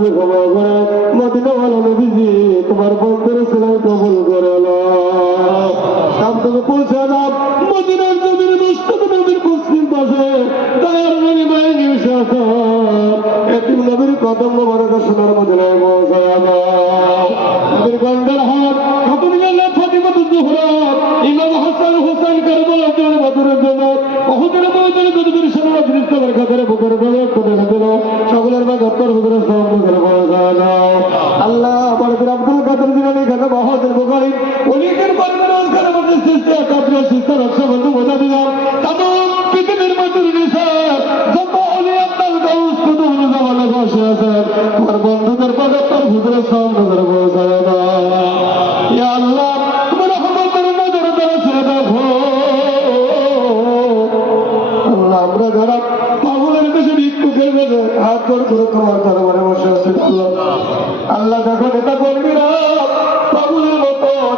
তুমি ক্ষমা করে মদিনা ভালো নবীজি তোমার বন্ধুর ছেলে কবুল করে নাম তুমি পৌঁছে দাও মদিনার জমির মুস্তক নবীর পশ্চিম পাশে। তার নবী বাহিনী শাখ এতিম নবীর কদম মোবারক সোনার দৃশ্যের খাতারে বুকের করে দিল। বাহাদুর বুখারী অলিকের পরমানস খানে সৃষ্টি একাত্র সৃষ্টি রক্ষা বন্ধু বোঝা দিলাম তামাম পৃথিবীর মাতুর নিসার যত অলি আব্দুল গাউস কুতুব জামানে বসে আছেন আমার বন্ধুদের পদত্তর হুজুরের সামনে করে পৌঁছায় দাও আল্লাহ, তোমার রহমতের নজর দ্বারা ছেড়ে দেখো আল্লাহ, আমরা যারা পাগলের দেশে ভিক্ষুকের দেশে হাত করে তোমার দরবারে বসে আছি আল্লাহ আল্লাহ, দেখো নেতা কর্মীরা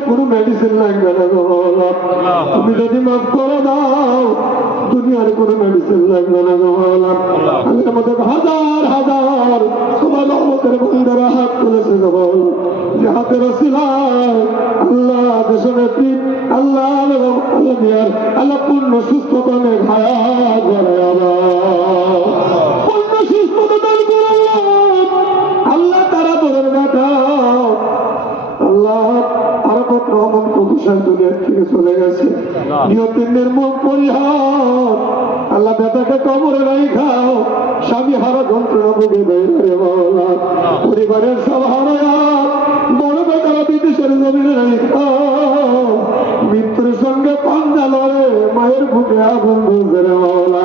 কোনো মেডিসিন লাগবে না তুমি যদি মাফ করে দাও, দুনিয়ার কোনো মেডিসিন লাগবে না আমাদের হাজার হাজার তোমার রহমতের বন্ধুরা হাত তুলেছে গো আল্লাহ। যে হাতের আল্লাহ দেশনেত্রী, আল্লাহ আল্লাহ পূর্ণ সুস্থতা নেই কবুসার দুনিয়ার থেকে চলে গেছে। নিয়তির নির্মম পরিহার। আল্লাহ বেটাকে কবরে নাই খাও স্বামী হারা যন্ত্রণা ভুগে রে বাবা পরিবারের সব হারায়া। বড় বেটারা বিদেশের জমিনে নাই খাও মৃত্যুর সঙ্গে পাঞ্জা লড়ে মায়ের বুকে আগুন রে বাবা